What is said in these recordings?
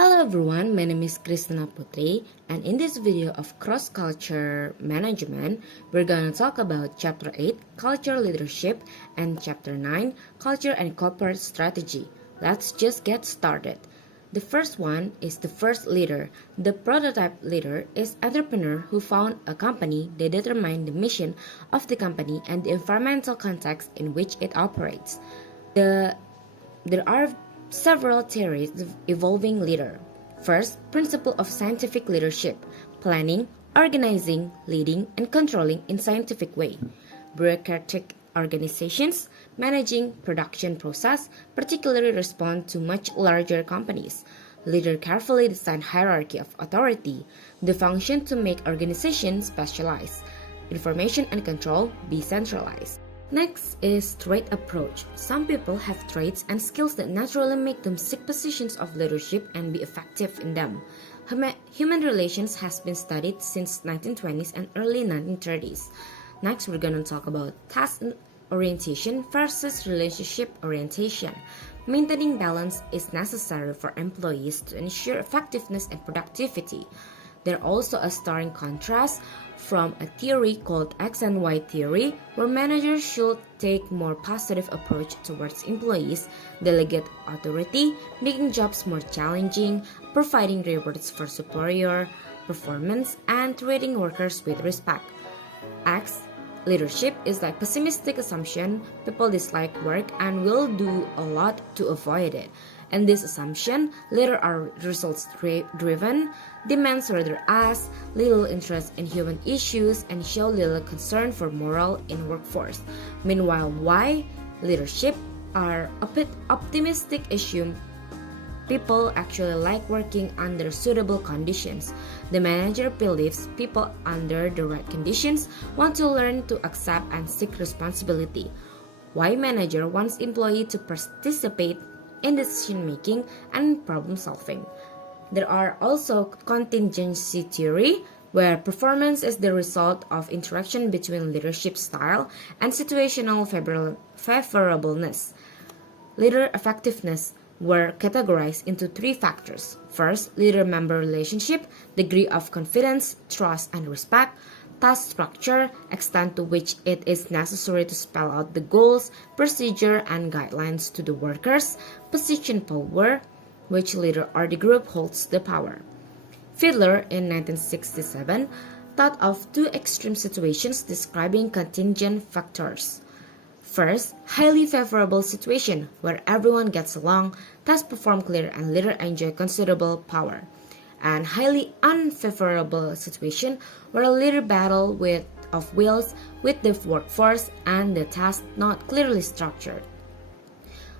Hello everyone, my name is Kristina Putri, and in this video of cross-culture management, we're going to talk about Chapter 8, Culture Leadership, and Chapter 9, Culture and Corporate Strategy. Let's just get started. The first one is the first leader. The prototype leader is an entrepreneur who found a company. They determine the mission of the company and the environmental context in which it operates. There are several theories of evolving leader. First, principle of scientific leadership: planning, organizing, leading, and controlling in scientific way. Bureaucratic organizations managing production process particularly respond to much larger companies. Leader carefully design hierarchy of authority, the function to make organization specialized, information and control be centralized. Next is trait approach. Some people have traits and skills that naturally make them seek positions of leadership and be effective in them. Human relations has been studied since 1920s and early 1930s. Next, we're going to talk about task orientation versus relationship orientation. Maintaining balance is necessary for employees to ensure effectiveness and productivity. There's also a stark contrast from a theory called X and Y theory, where managers should take more positive approach towards employees, delegate authority, making jobs more challenging, providing rewards for superior performance, and treating workers with respect. X leadership is like pessimistic assumption people dislike work and will do a lot to avoid it. And this assumption, leaders are results-driven, demands rather ask, little interest in human issues, and show little concern for morale in workforce. Meanwhile, Y leadership are a bit optimistic, assume people actually like working under suitable conditions. The manager believes people under the right conditions want to learn to accept and seek responsibility. Y manager wants employee to participate in decision making and problem solving. There are also contingency theory, where performance is the result of interaction between leadership style and situational favorableness. Leader effectiveness were categorized into three factors. First, leader-member relationship, degree of confidence, trust, and respect. Task structure, extent to which it is necessary to spell out the goals, procedure, and guidelines to the workers. Position power, which leader or the group holds the power. Fiedler in 1967 thought of two extreme situations describing contingent factors. First, highly favorable situation where everyone gets along, tasks perform clear, and leader enjoy considerable power. And highly unfavorable situation where a leader battle of wills with the workforce and the task not clearly structured.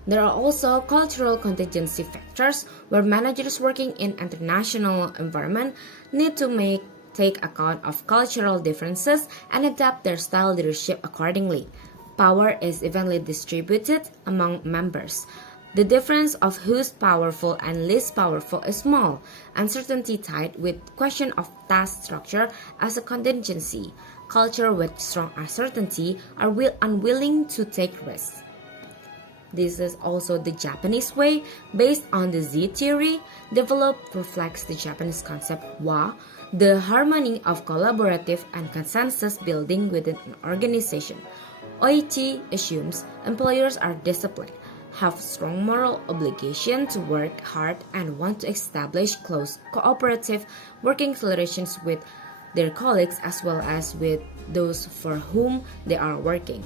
There are also cultural contingency factors where managers working in international environment need to take account of cultural differences and adapt their style leadership accordingly. Power is evenly distributed among members. The difference of who's powerful and least powerful is small. Uncertainty tied with question of task structure as a contingency. Culture with strong uncertainty are unwilling to take risks. This is also the Japanese way, based on the Z theory, developed reflects the Japanese concept wa, the harmony of collaborative and consensus building within an organization. OIT assumes employers are disciplined, have strong moral obligation to work hard, and want to establish close cooperative working relations with their colleagues as well as with those for whom they are working.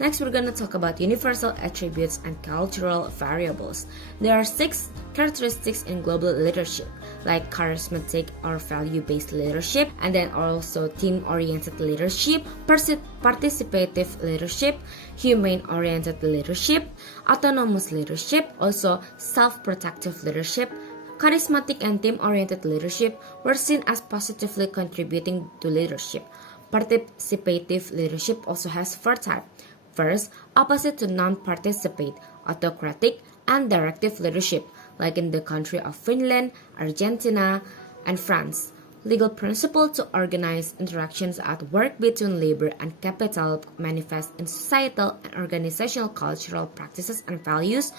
Next, we're going to talk about universal attributes and cultural variables. There are 6 characteristics in global leadership, like charismatic or value-based leadership, and then also team-oriented leadership, participative leadership, humane-oriented leadership, autonomous leadership, also self-protective leadership. Charismatic and team-oriented leadership were seen as positively contributing to leadership. Participative leadership also has 4 types. First, opposite to non-participate, autocratic and directive leadership, like in the country of Finland, Argentina, and France. Legal principle to organize interactions at work between labor and capital manifest in societal and organizational cultural practices and values.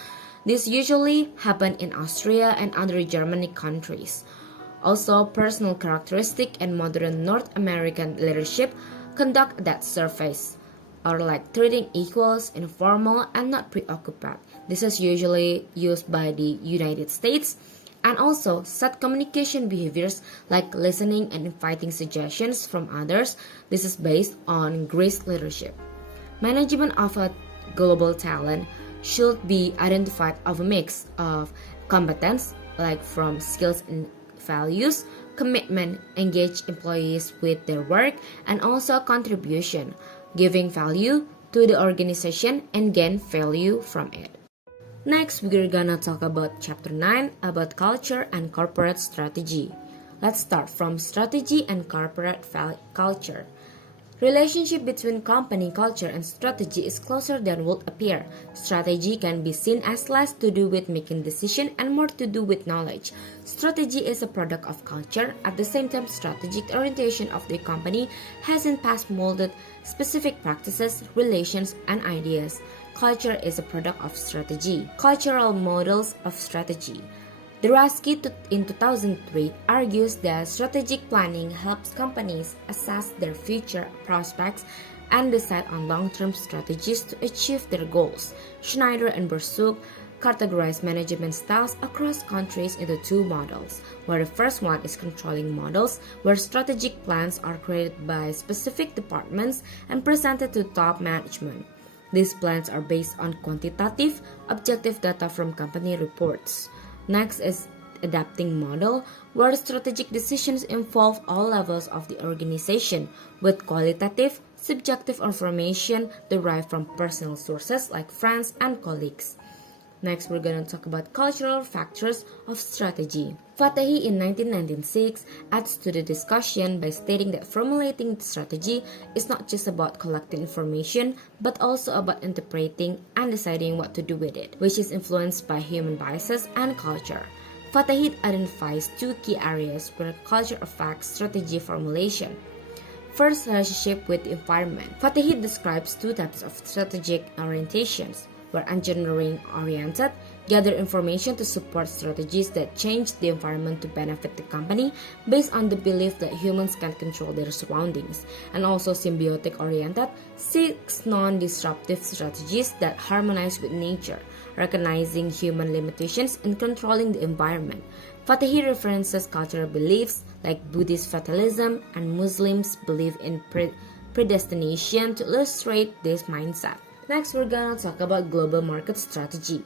This usually happen in Austria and other Germanic countries. Also, personal characteristic and modern North American leadership conduct that surface, or like treating equals, informal, and not preoccupied. This is usually used by the United States, and also set communication behaviors like listening and inviting suggestions from others. This is based on Greece leadership. Management of a global talent should be identified of a mix of competence, like from skills and values, commitment, engage employees with their work, and also contribution, giving value to the organization and gain value from it. Next, we're gonna talk about chapter 9 about culture and corporate strategy. Let's start from strategy and corporate culture. Relationship between company culture and strategy is closer than would appear. Strategy can be seen as less to do with making decisions and more to do with knowledge. Strategy is a product of culture. At the same time, strategic orientation of the company has in past molded specific practices, relations, and ideas. Culture is a product of strategy. Cultural models of strategy. Duraski in 2003 argues that strategic planning helps companies assess their future prospects and decide on long-term strategies to achieve their goals. Schneider and Borsuk categorize management styles across countries into two models, where the first one is controlling models, where strategic plans are created by specific departments and presented to top management. These plans are based on quantitative, objective data from company reports. Next is adapting model, where strategic decisions involve all levels of the organization, with qualitative, subjective information derived from personal sources like friends and colleagues. Next, we're going to talk about cultural factors of strategy. Fatahi in 1996 adds to the discussion by stating that formulating strategy is not just about collecting information, but also about interpreting and deciding what to do with it, which is influenced by human biases and culture. Fatahi identifies two key areas where culture affects strategy formulation. First, relationship with the environment. Fatahi describes two types of strategic orientations, where engineering-oriented gather information to support strategies that change the environment to benefit the company based on the belief that humans can control their surroundings, and also symbiotic-oriented seeks non-disruptive strategies that harmonize with nature, recognizing human limitations and controlling the environment. Fatahi references cultural beliefs like Buddhist fatalism and Muslims' belief in predestination to illustrate this mindset. Next, we're gonna talk about global market strategy.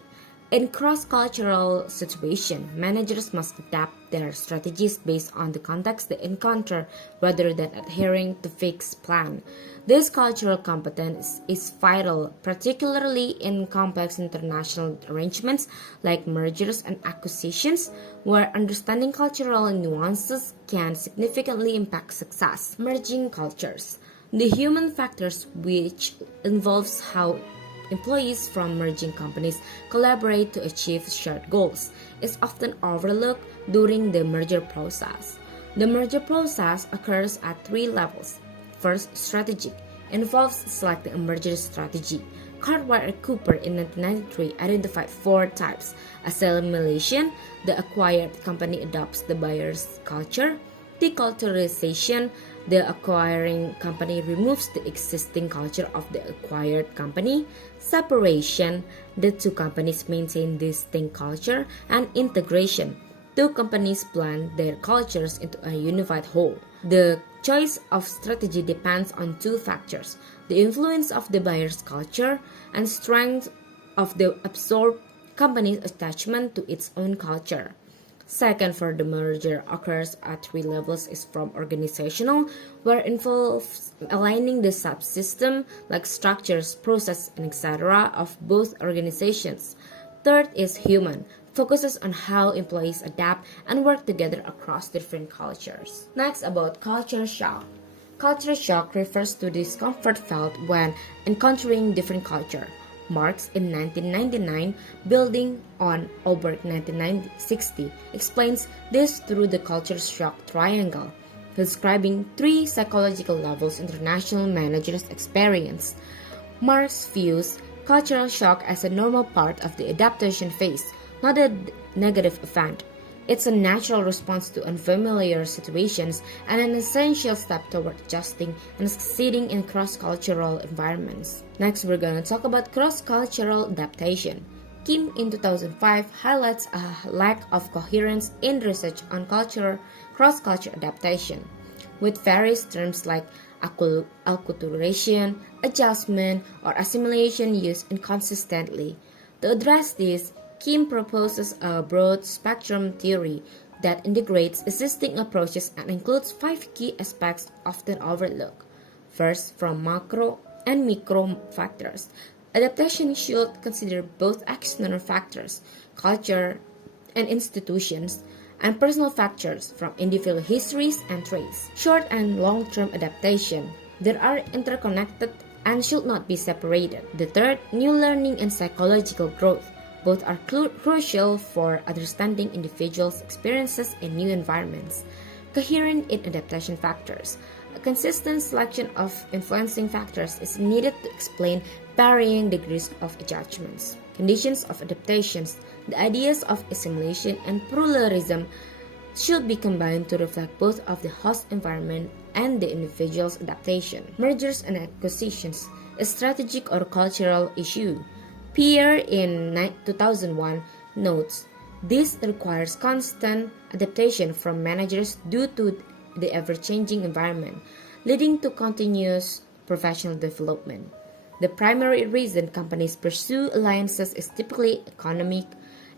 In cross-cultural situation, managers must adapt their strategies based on the context they encounter rather than adhering to fixed plan. This cultural competence is vital, particularly in complex international arrangements like mergers and acquisitions, where understanding cultural nuances can significantly impact success. Merging cultures. The human factors, which involves how employees from merging companies collaborate to achieve shared goals, is often overlooked during the merger process. The merger process occurs at three levels. First, strategic, involves selecting a merger strategy. Cartwright and Cooper in 1993 identified four types: assimilation, the acquired company adopts the buyer's culture; deculturization, the acquiring company removes the existing culture of the acquired company; separation, the two companies maintain distinct culture; and integration, two companies blend their cultures into a unified whole. The choice of strategy depends on two factors: the influence of the buyer's culture and strength of the absorbed company's attachment to its own culture. Second, for the merger occurs at three levels is from organizational, where involves aligning the subsystem like structures, process, and etc. of both organizations. Third is human, focuses on how employees adapt and work together across different cultures. Next, about culture shock. Culture shock refers to discomfort felt when encountering different culture. Marx in 1999, building on Oberg 1960, explains this through the culture shock triangle, describing three psychological levels international managers experience. Marx views cultural shock as a normal part of the adaptation phase, not a negative event. It's a natural response to unfamiliar situations and an essential step toward adjusting and succeeding in cross-cultural environments. Next, we're going to talk about cross-cultural adaptation. Kim in 2005 highlights a lack of coherence in research on cross-culture adaptation, with various terms like acculturation, adjustment, or assimilation used inconsistently. To address this, Kim proposes a broad spectrum theory that integrates existing approaches and includes 5 key aspects often overlooked. First, from macro and micro factors. Adaptation should consider both external factors, culture and institutions, and personal factors from individual histories and traits. Short and long-term adaptation. They are interconnected and should not be separated. The third, new learning and psychological growth. Both are crucial for understanding individuals' experiences in new environments. Coherent in adaptation factors. A consistent selection of influencing factors is needed to explain varying degrees of adjustments. Conditions of adaptations. The ideas of assimilation and pluralism should be combined to reflect both of the host environment and the individual's adaptation. Mergers and acquisitions. A strategic or cultural issue. Pierre in 2001 notes, this requires constant adaptation from managers due to the ever-changing environment, leading to continuous professional development. The primary reason companies pursue alliances is typically economic,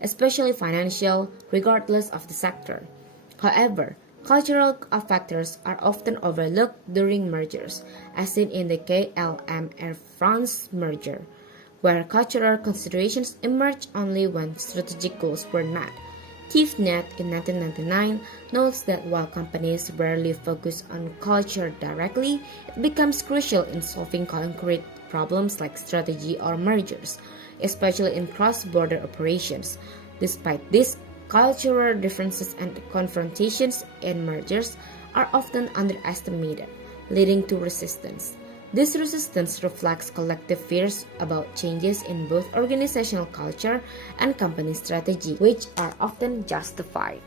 especially financial, regardless of the sector. However, cultural factors are often overlooked during mergers, as seen in the KLM Air France merger, where cultural considerations emerge only when strategic goals were met. TIFNet in 1999 notes that while companies rarely focus on culture directly, it becomes crucial in solving concrete problems like strategy or mergers, especially in cross-border operations. Despite this, cultural differences and confrontations in mergers are often underestimated, leading to resistance. This resistance reflects collective fears about changes in both organizational culture and company strategy, which are often justified.